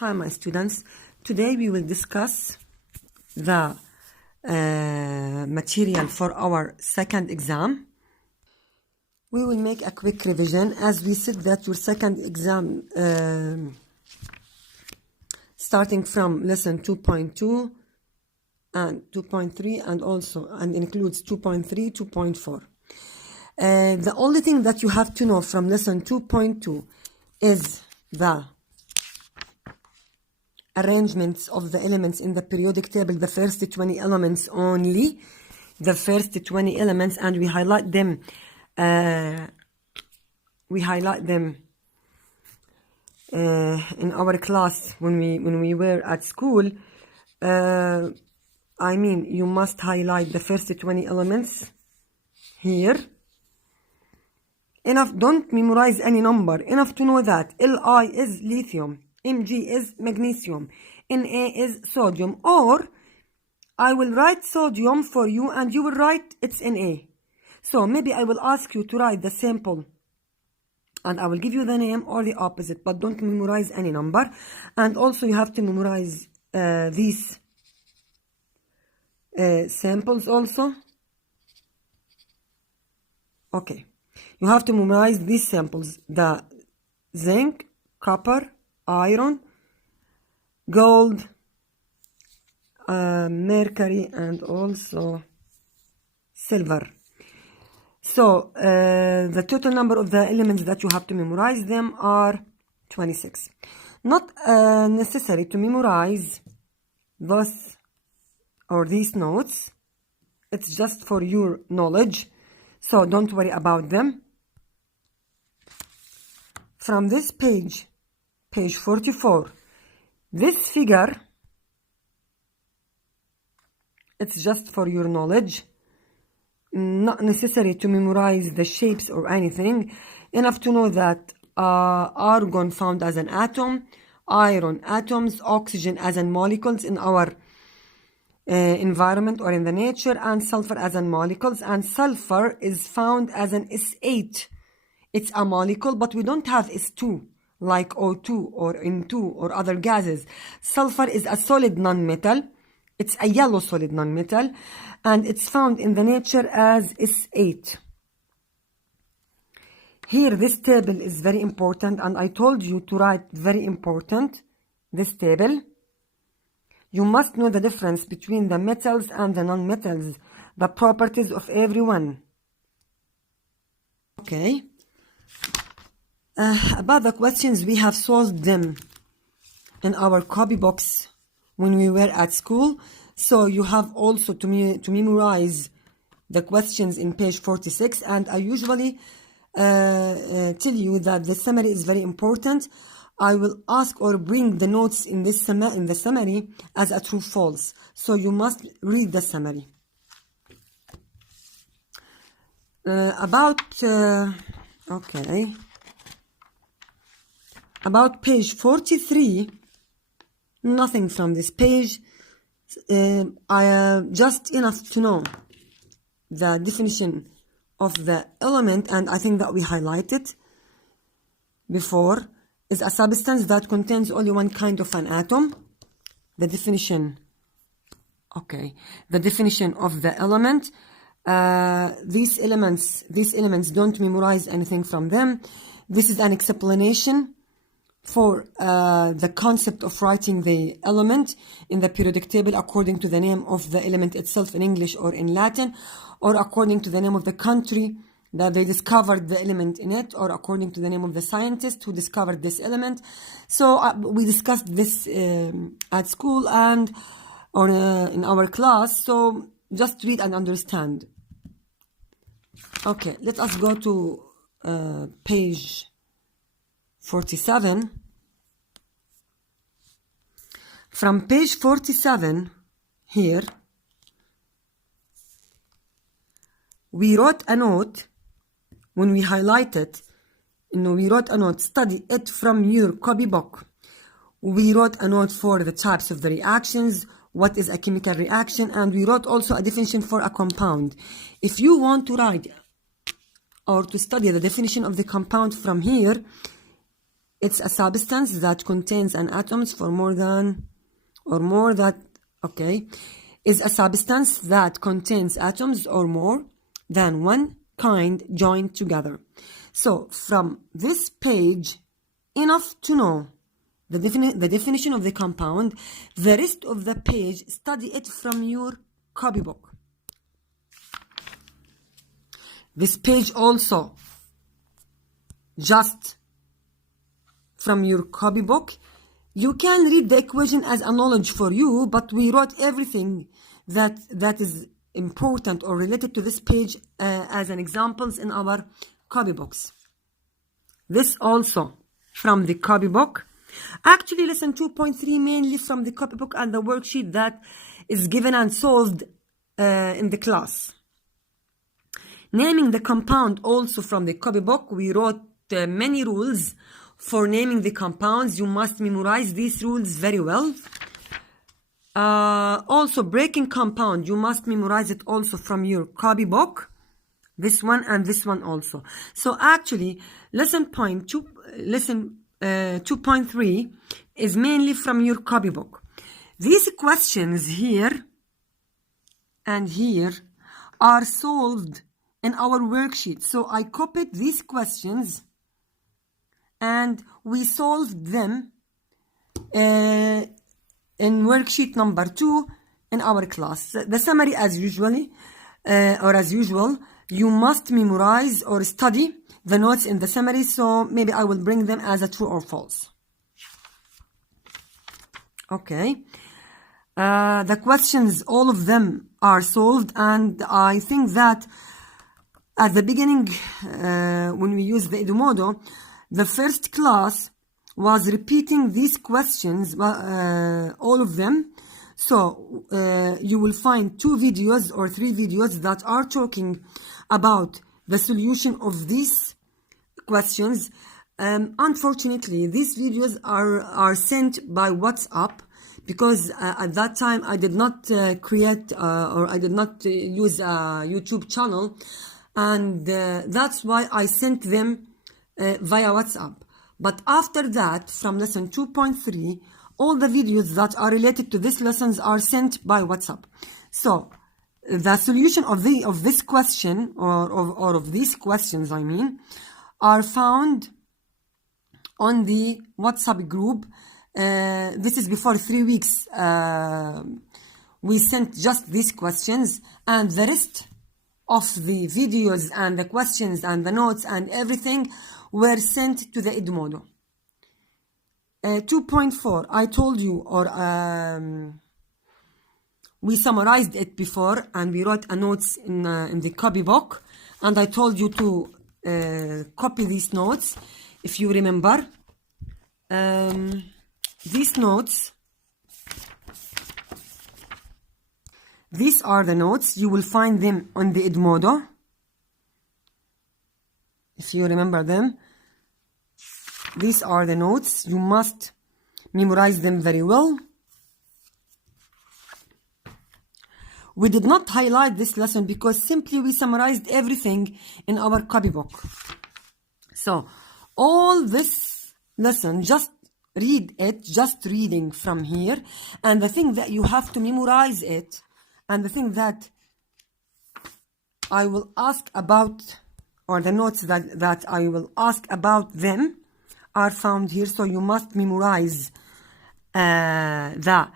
Hi, my students. Today we will discuss the material for our second exam. We will make a quick revision as we said that your second exam starting from lesson 2.2 and 2.3 and includes 2.3, 2.4. The only thing that you have to know from lesson 2.2 is the arrangements of the elements in the periodic table, the first 20 elements only, the first 20 elements, and we highlight them. In our class when we were at school. I mean, you must highlight the first 20 elements here. Enough, don't memorize any number. Enough to know that Li is lithium, Mg is magnesium, Na is sodium, or I will write sodium for you and you will write it's Na. So maybe I will ask you to write the sample and I will give you the name or the opposite, but don't memorize any number. And also you have to memorize these samples also. Okay, you have to memorize these samples: the zinc, copper, iron, gold, mercury, and also silver. So the total number of the elements that you have to memorize them are 26. Not necessary to memorize those or these notes. It's just for your knowledge, so don't worry about them. From this page 44, this figure, it's just for your knowledge. Not necessary to memorize the shapes or anything. Enough to know that argon found as an atom, iron atoms, oxygen as in molecules in our environment or in the nature, and sulfur as in molecules. And sulfur is found as an S8. It's a molecule, but we don't have S2 like O2 or N2 or other gases. Sulfur is a solid nonmetal. It's a yellow solid nonmetal, and it's found in the nature as S8. Here, this table is very important, and I told you to write very important, this table. You must know the difference between the metals and the non-metals, the properties of every one. Okay. About the questions, we have solved them in our copy box when we were at school, so you have also to memorize the questions in page 46. And I usually tell you that the summary is very important. I will ask or bring the notes in the summary as a true false, so you must read the summary. About page 43, nothing from this page. I just enough to know the definition of the element, and I think that we highlighted before, is a substance that contains only one kind of an atom. The definition, the definition of the element. These elements don't memorize anything from them. This is an explanation for the concept of writing the element in the periodic table according to the name of the element itself in English or in Latin, or according to the name of the country that they discovered the element in it, or according to the name of the scientist who discovered this element. So we discussed this at school and in our class, so just read and understand. Okay, let us go to page 47. From page 47 here, we wrote a note. When we highlight it, we wrote a note: study it from your copybook. We wrote a note for the types of the reactions, what is a chemical reaction, and we wrote also a definition for a compound. If you want to write or to study the definition of the compound from here, It's a substance that contains an atoms for more than is a substance that contains atoms or more than one kind joined together. So from this page, enough to know the definition of the compound. The rest of the page, study it from your copybook. This page also, just from your copybook. You can read the equation as a knowledge for you, but we wrote everything that is important or related to this page as an examples in our copybooks. This also from the copybook. Actually, lesson 2.3 mainly from the copybook and the worksheet that is given and solved in the class. Naming the compound also from the copybook. We wrote many rules for naming the compounds. You must memorize these rules very well. Also, breaking compound, you must memorize it also from your copybook. This one and this one also. So actually, lesson 2.3 is mainly from your copybook. These questions here and here are solved in our worksheet. So I copied these questions and we solved them in worksheet number 2 in our class. The summary as usual, you must memorize or study the notes in the summary. So maybe I will bring them as a true or false. Okay. The questions, all of them are solved, and I think that at the beginning, when we use the Edumodo, the first class was repeating these questions, all of them. So you will find 2 videos or 3 videos that are talking about the solution of these questions. Unfortunately, these videos are sent by WhatsApp, because at that time I did not create or I did not use a YouTube channel, and that's why I sent them via WhatsApp. But after that, from lesson 2.3, all the videos that are related to these lessons are sent by WhatsApp. So the solution of this question or of these questions, I mean, are found on the WhatsApp group. This is before 3 weeks. We sent just these questions, and the rest of the videos and the questions and the notes and everything were sent to the Edumodo. 2.4, I told you, or we summarized it before, and we wrote a notes in the copybook, and I told you to copy these notes if you remember. These notes, these are the notes. You will find them on the Edumodo, if you remember them. These are the notes. You must memorize them very well. We did not highlight this lesson because simply we summarized everything in our copybook. So all this lesson, just read it, just reading from here, and the thing that you have to memorize it, and the thing that I will ask about, or the notes that I will ask about them, are found here. So you must memorize the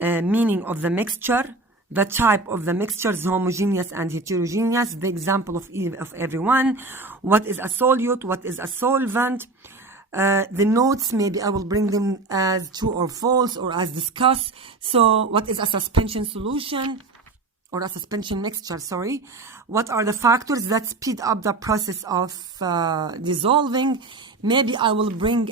meaning of the mixture, the type of the mixtures, homogeneous and heterogeneous, the example of every one, what is a solute, what is a solvent. The notes, maybe I will bring them as true or false or as discussed. So what is a suspension solution or a suspension mixture, sorry. What are the factors that speed up the process of dissolving? Maybe I will bring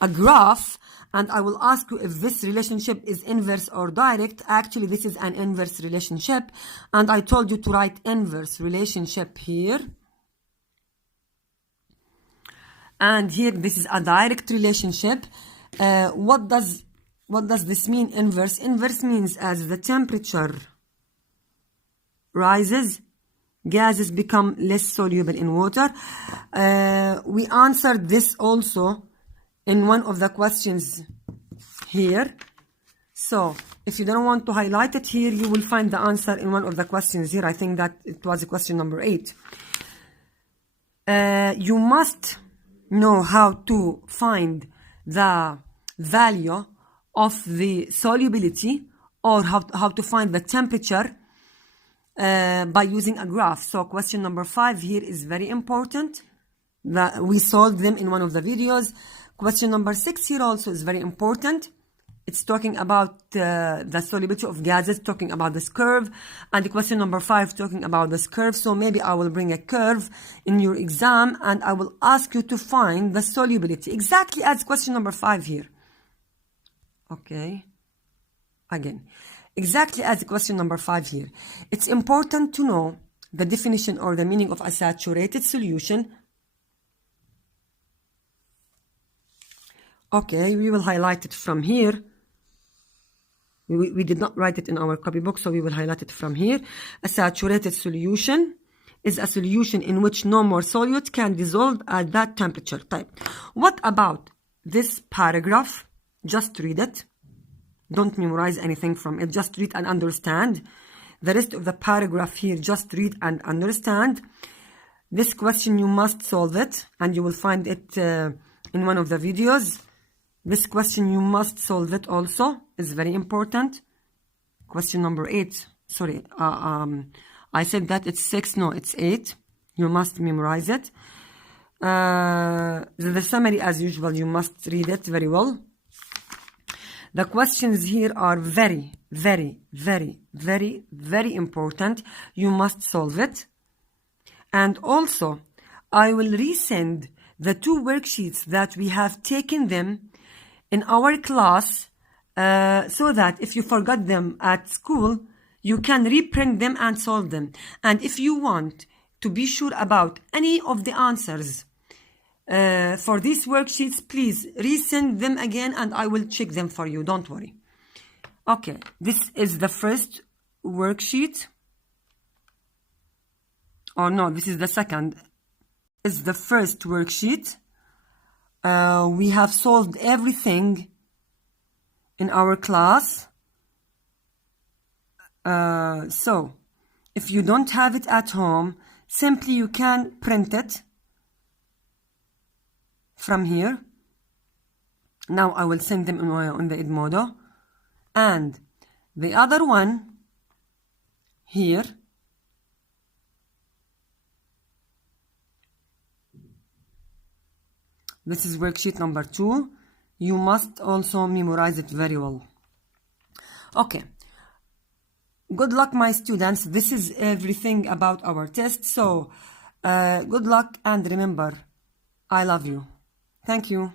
a graph, and I will ask you if this relationship is inverse or direct. Actually, this is an inverse relationship, and I told you to write inverse relationship here. And here, this is a direct relationship. What does this mean, inverse? Inverse means as the temperature rises, gases become less soluble in water. We answered this also in one of the questions here. So if you don't want to highlight it here, you will find the answer in one of the questions here. I think that it was question number 8. You must know how to find the value of the solubility, or how to find the temperature by using a graph. So question number 5 here is very important. We solved them in one of the videos. Question number 6 here also is very important. It's talking about the solubility of gases, talking about this curve. And the question number 5 talking about this curve. So maybe I will bring a curve in your exam and I will ask you to find the solubility, exactly as question number 5 here. Okay. Again, exactly as question number 5 here. It's important to know the definition or the meaning of a saturated solution. Okay, we will highlight it from here. We did not write it in our copybook, so we will highlight it from here. A saturated solution is a solution in which no more solute can dissolve at that temperature. Type. What about this paragraph? Just read it. Don't memorize anything from it. Just read and understand. The rest of the paragraph here, just read and understand. This question, you must solve it, and you will find it in one of the videos. This question, you must solve it also. It's very important. Question number 8. Sorry, I said that it's 6. No, it's 8. You must memorize it. The summary, as usual, you must read it very well. The questions here are very, very, very, very, very important. You must solve it. And also, I will resend the 2 worksheets that we have taken them in our class, so that if you forgot them at school, you can reprint them and solve them. And if you want to be sure about any of the answers for these worksheets, please resend them again and I will check them for you. Don't worry. Okay, this is the first worksheet. Oh no, this is the second. It's the first worksheet. We have solved everything in our class. So if you don't have it at home, simply you can print it from here. Now I will send them on the Edmodo. And the other one here, this is worksheet number 2. You must also memorize it very well. Okay. Good luck, my students. This is everything about our test. So, good luck and remember, I love you. Thank you.